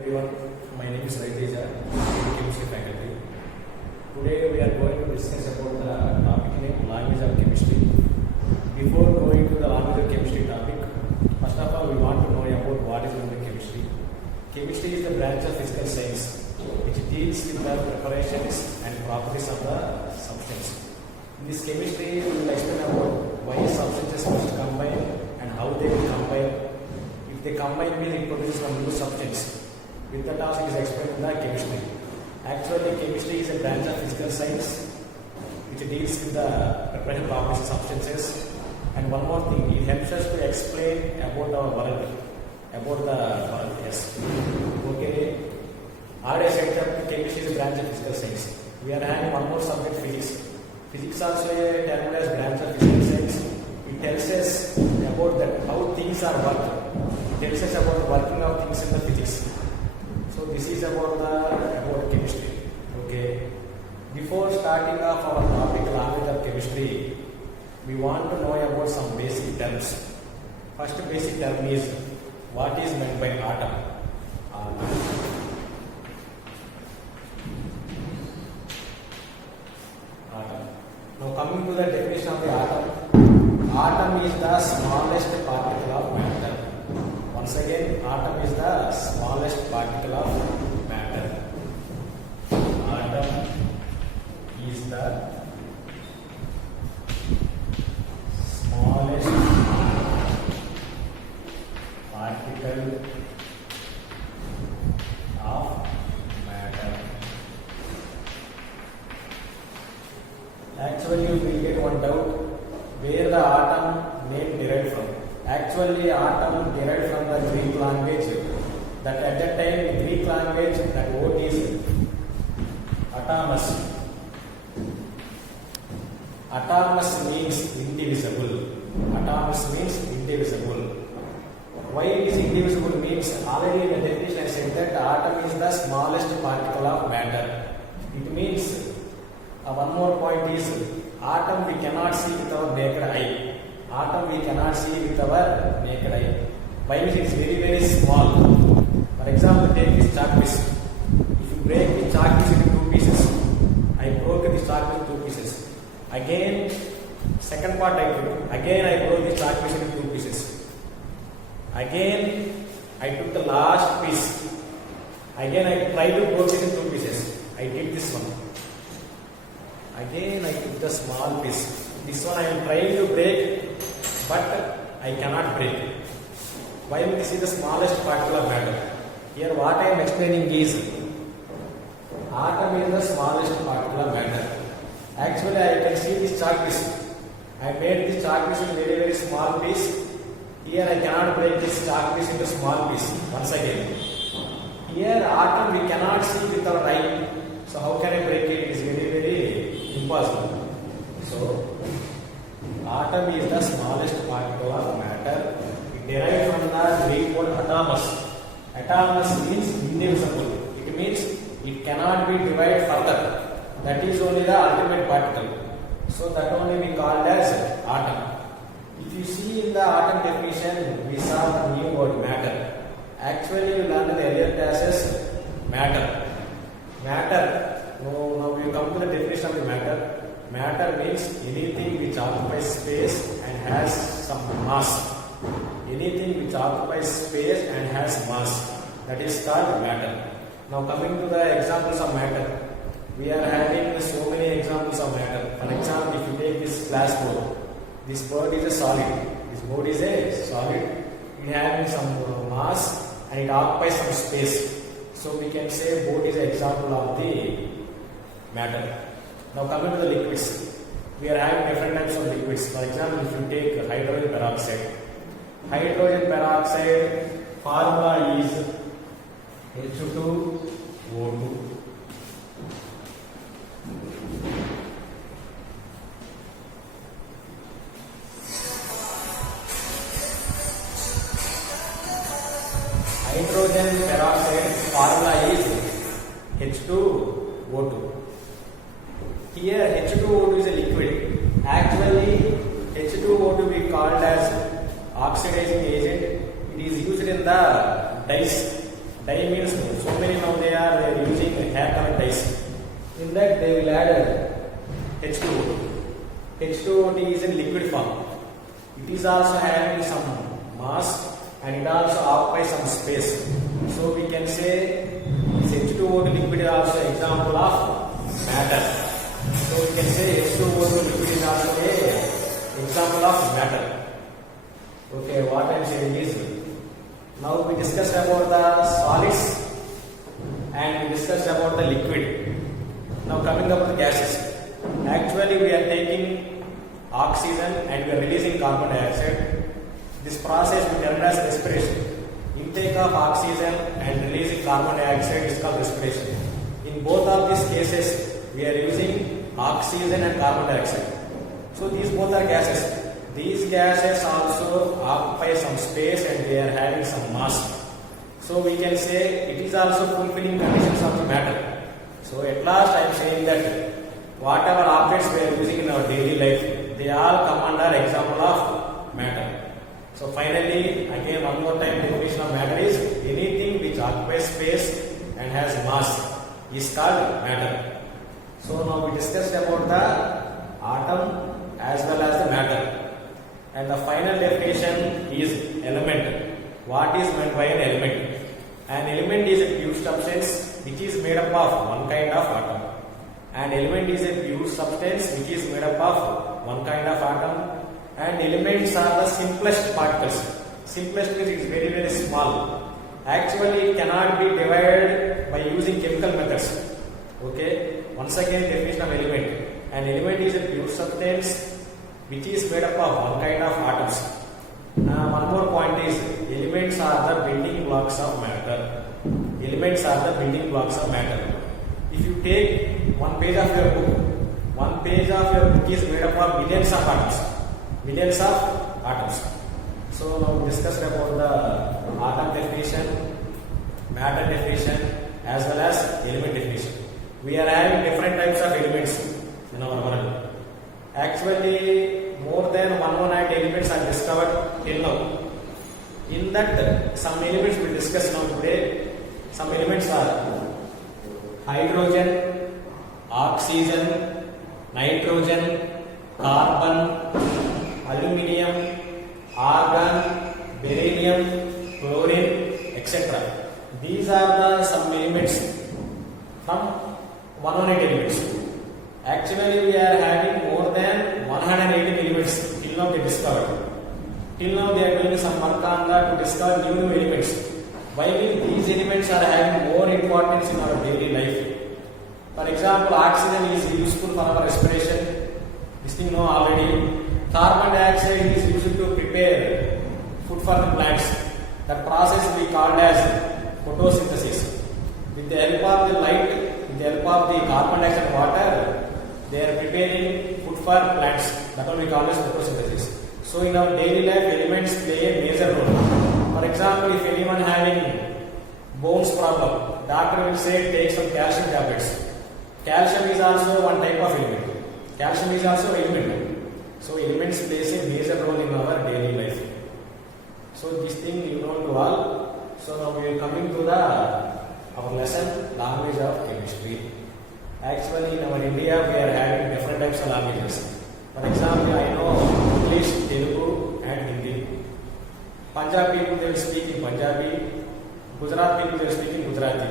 Everyone, my name is Raiteja, chemistry faculty. Today we are going to discuss about the topic name language of chemistry. Before going to the language of chemistry topic, first of all we want to know about what is the chemistry. Chemistry is the branch of physical science which deals with the preparations and properties of the substance. In this chemistry we will explain about why substances must combine and how they will combine. If they combine means it produces one new substance. With the task is explained in the chemistry. Actually, chemistry is a branch of physical science which deals with the preparation properties of substances. And one more thing, it helps us to explain about our world, yes. Okay. Already said that chemistry is a branch of physical science. We are having one more subject, physics. Physics also a termed as branch of physical science. It tells us about that how things are working. It tells us about the working of things in the physics. So this is about chemistry. Okay. Before starting off our topic language of chemistry, we want to know about some basic terms. First basic term is what is meant by atom. Atom. Now coming to the definition of the atom. Atom is the smallest particle of matter. Once again, atom is the smallest particle of matter. Atom is the smallest particle of matter. Actually, you will get one doubt where the atom name derived from. Actually, atom derived from the Greek language. That at that time, in Greek language, that word is atomos. Atomos means indivisible. Atomos means indivisible. Why it is indivisible means already in the definition I said that atom is the smallest particle of matter. It means one more point is atom we cannot see with our naked eye. Atom we cannot see with our naked eye. Why? It is very small. For example, take this chalk piece. If you break the chalk piece into two pieces, I broke the chalk piece into two pieces. Again, second part I took. Again I broke the chalk piece into two pieces. Again I took the last piece. Again I tried to break it into two pieces. I did this one. Again I took the small piece. This one I am trying to break, but I cannot break. Why? This is the smallest particle of matter. Here what I am explaining is atom is the smallest particle of matter. Actually I can see this chalk piece. I made this chalk piece in very small piece. Here I cannot break this chalk piece into small piece. Once again. Here atom we cannot see with our eye. So how can I break it? It is very impossible. So atom is the smallest particle of matter. It derived from the Greek word atomos. Atomos means indivisible. It means it cannot be divided further. That is only the ultimate particle. So that only we called as atom. If you see in the atom definition, we saw the new word matter. Actually, we learned in the earlier classes matter. Matter. Now we come to the definition of the matter. Matter means anything which occupies space and has some mass. Anything which occupies space and has mass. That is called matter. Now coming to the examples of matter. We are having so many examples of matter. For example, if you take this glass board. This board is a solid. This board is a solid. It has some mass and it occupies some space. So we can say board is an example of the matter. Now coming to the liquids. We are having different types of liquids. For example, if you take hydrogen peroxide. Hydrogen peroxide formula is H2O2. Hydrogen peroxide formula is H2O2. Here H2O2 is a liquid. Actually H2O2 we called as oxidizing agent. It is used in the dyes Dye means so many now they are using hair color dyes. In that they will add H2O. H2O is in liquid form. It is also having some mass and it also occupies some space. So we can say this H2O liquid is also example of matter. So we can say H2O liquid is also a example of matter. Okay, what I am saying is, now we discussed about the solids and we discussed about the liquid. Now coming up to the gases. Actually we are taking oxygen and we are releasing carbon dioxide. This process we term as respiration. Intake of oxygen and releasing carbon dioxide is called respiration. In both of these cases we are using oxygen and carbon dioxide. So these both are gases. These gases also occupy some space and they are having some mass. So we can say it is also fulfilling conditions of the matter. So at last I am saying that whatever objects we are using in our daily life, they all come under example of matter. So finally, again one more time, definition of matter is anything which occupies space and has mass is called matter. So now we discussed about the atom as well as the matter. And the final definition is element. What is meant by an element? An element is a pure substance which is made up of one kind of atom. An element is a pure substance which is made up of one kind of atom. And elements are the simplest particles. Simplest means it is very very small. Actually it cannot be divided by using chemical methods. Okay. Once again, definition of element. An element is a pure substance which is made up of one kind of atoms. One more point is elements are the building blocks of matter. Elements are the building blocks of matter. If you take one page of your book, one page of your book is made up of millions of atoms. Millions of atoms. So now we discussed about the atom definition, matter definition as well as element definition. We are having different types of elements in our world. Actually, more than 118 elements are discovered till now. In that, some elements we discuss now today. Some elements are hydrogen, oxygen, nitrogen, carbon, aluminium, argon, beryllium, chlorine, etc. These are the some elements from 118 elements. Actually, we are having more than 118 elements till now they discovered. Till now they are doing some work on that to discover new elements. Why these elements are having more importance in our daily life? For example, oxygen is useful for our respiration. This thing know already. Carbon dioxide is used to prepare food for the plants. That process we called as photosynthesis. With the help of the light, with the help of the carbon dioxide water, they are preparing food for plants. That one we call as photosynthesis. So in our daily life, elements play a major role. For example, if anyone having bones problem, doctor will say take some calcium tablets. Calcium is also one type of element. Calcium is also element. So elements plays a major role in our daily life. So this thing you know to all. So now we are coming to our lesson, language of chemistry. Actually, in our India, we are having different types of languages. For example, I know English, Telugu, and Hindi. Punjab people they will speak in Punjabi. Gujarat people they will speak in Gujarati.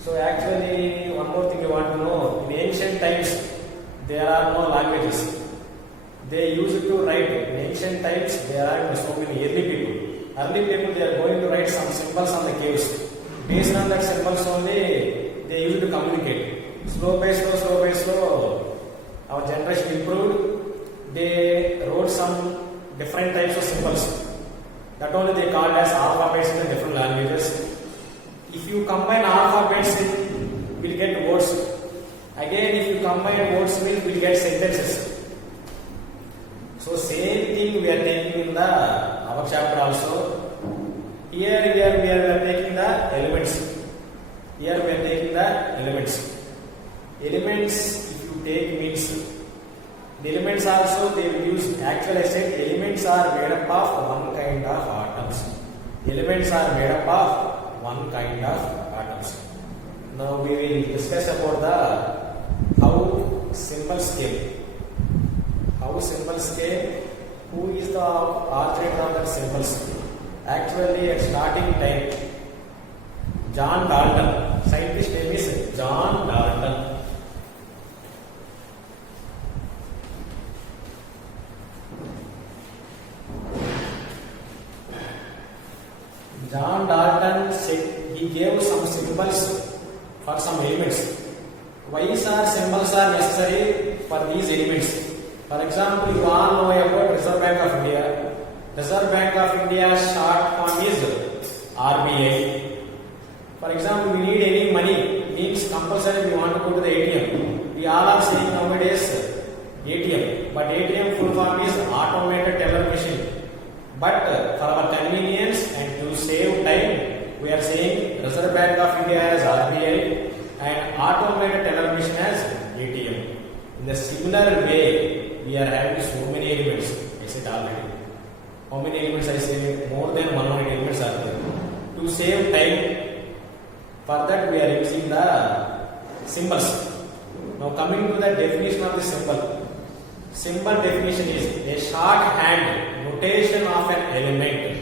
So actually, one more thing you want to know: in ancient times, there are no languages. They used to write. In ancient times, there are so many early people. Early people they are going to write some symbols on the caves. Based on that symbols only, they used to communicate. Slow by slow, our generation improved. They wrote some different types of symbols. That only they called as alphabets in the different languages. If you combine alphabets, we'll get words. Again, if you combine words, we'll get sentences. So same thing we are taking in our chapter also. Here we are taking the elements. Here we are taking the elements. Elements, if you take means, the elements also they will use, actually I said elements are made up of one kind of atoms. Elements are made up of one kind of atoms. Now we will discuss about the how symbols came. How symbols came? Who is the originator of the symbols? Actually, at starting time, John Dalton. Scientist name is John Dalton. John Dalton said he gave some symbols for some elements. Why are symbols are necessary for these elements? For example, you all know about Reserve Bank of India. Reserve Bank of India short form is RBI. For example, we need any money, means compulsory we want to go to the ATM. We all are saying nowadays ATM, but ATM full form is automated teller machine. But for our convenience and to save time, we are saying Reserve Bank of India as RBI and automated teller machine as ATM. In the similar way, we are having so many elements. I said already. How many elements I say? More than 100 elements are there. To save time, for that we are using the symbols. Now coming to the definition of the symbol. Symbol definition is a shorthand notation of an element.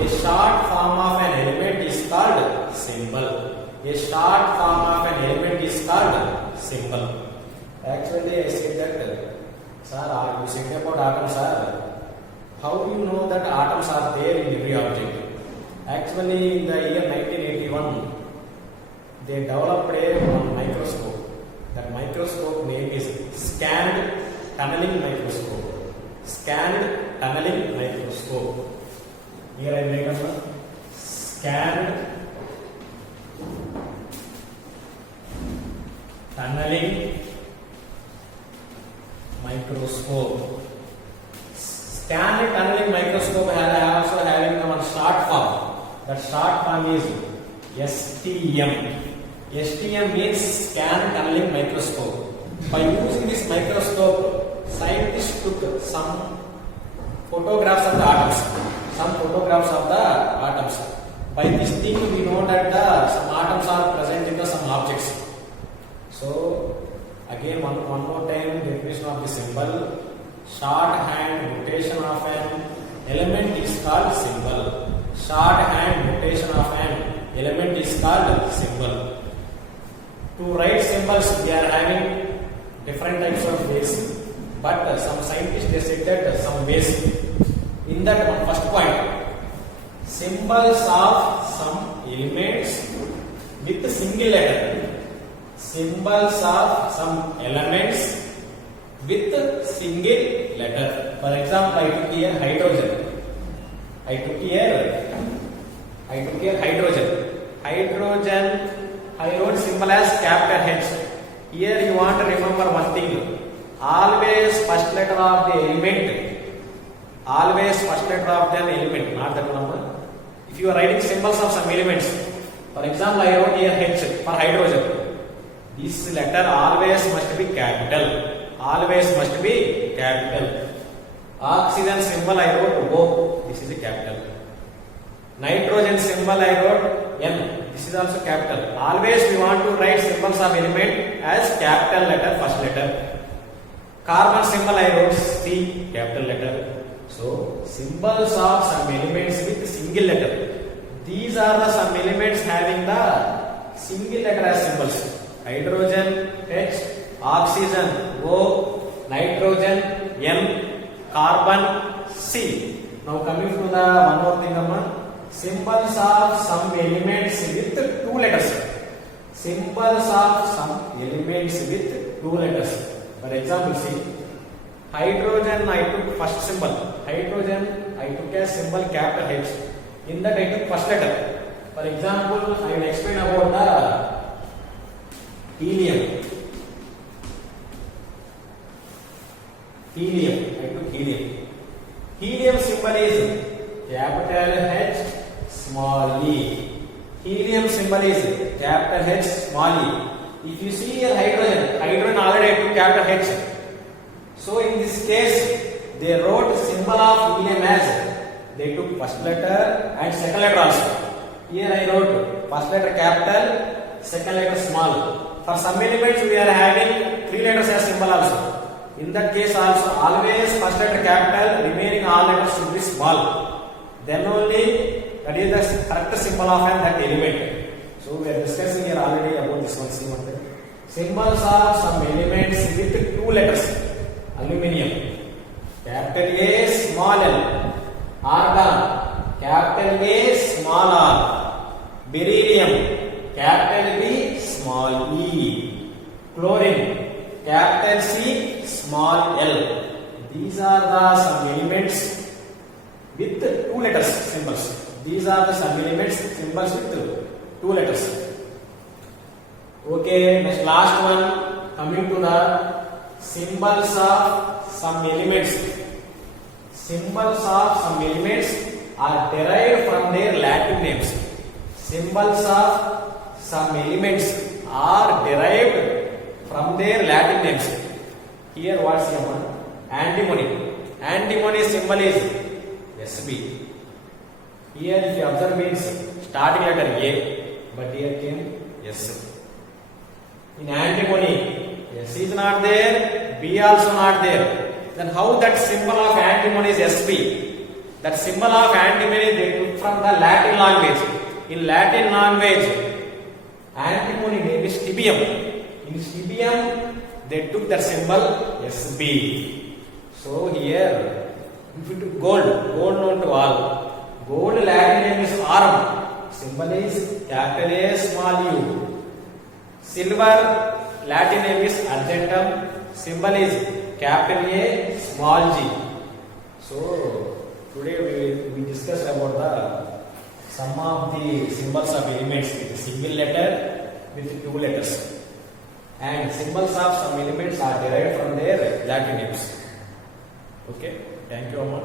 A short form of an element is called symbol. A short form of an element is called symbol. Actually, I said that, sir, you said about atoms, sir. How do you know that atoms are there in every object? Actually, in the year 1981, they developed a microscope. That microscope name is scanned tunneling microscope. Scanned tunneling microscope. Here I make up scanned tunneling microscope. Scanned tunneling microscope also having one short form. That short form is STM. STM means scanned tunneling microscope. By using this microscope, scientists took some photographs of the atoms. By this thing, we know that some atoms are present in some objects. So, again, one more time, definition of the symbol. Shorthand notation of an element is called symbol. Shorthand notation of an element is called symbol. To write symbols, we are having different types of ways, but some scientists they said that some ways. In that one, first point, symbols of some elements with a single letter. Symbols of some elements with a single letter. For example, I took here hydrogen. Hydrogen, I wrote symbol as capital H. Here you want to remember one thing. Always first letter of the element. Always first letter of the element, not that number. If you are writing symbols of some elements, for example, I wrote here H for hydrogen. This letter always must be capital. Always must be capital. Oxygen symbol I wrote O. This is a capital. Nitrogen symbol I wrote N. This is also capital. Always we want to write symbols of element as capital letter, first letter. Carbon symbol I wrote C, capital letter. So, symbols of some elements with single letter. These are the some elements having the single letter as symbols. Hydrogen H, oxygen O, nitrogen N, carbon C. Now coming to the one more thing, symbols of some elements with two letters. Symbols of some elements with two letters. For example, see, hydrogen I took first symbol. Hydrogen I took a symbol capital H. In that I took first letter. For example, I will explain about the helium. I took helium. Helium symbol is capital H, small e. Helium symbol is capital H, small e. If you see here hydrogen already I took capital H. So in this case, they wrote symbol of helium as they took first letter and second letter also. Here I wrote first letter capital, second letter small. For some elements we are having 3 letters as symbol also. In that case also always first letter capital, remaining all letters should be small. Then only that is the correct symbol of that element. So we are discussing here already about this one. See what the symbols are some elements with 2 letters. Aluminium, capital A, small l. Argon, capital A, small r. Beryllium, capital B, small e. Chlorine, capital C, small l. These are the some elements with 2 letters symbols. These are the some elements symbols with 2 letters. Okay, next last one, coming to the symbols of some elements. Symbols of some elements are derived from their Latin names. Symbols of some elements are derived from their Latin names. Here what's the one? Antimony. Antimony symbol is SB. Here if you observe means starting letter A, but here came S. In antimony, S is not there, B also not there. Then how that symbol of antimony is SB? That symbol of antimony they took from the Latin language. In Latin language, antimony name is stibium. In stibium, they took that symbol SB. So here, if you took gold known to all. Gold Latin name is aurum. Symbol is capital A, small u. Silver Latin name is argentum. Symbol is capital A, small g. So today we discussed about the some of the symbols of elements with a single letter with 2 letters. And symbols of some elements are derived from their Latin names. Okay, thank you, Amma.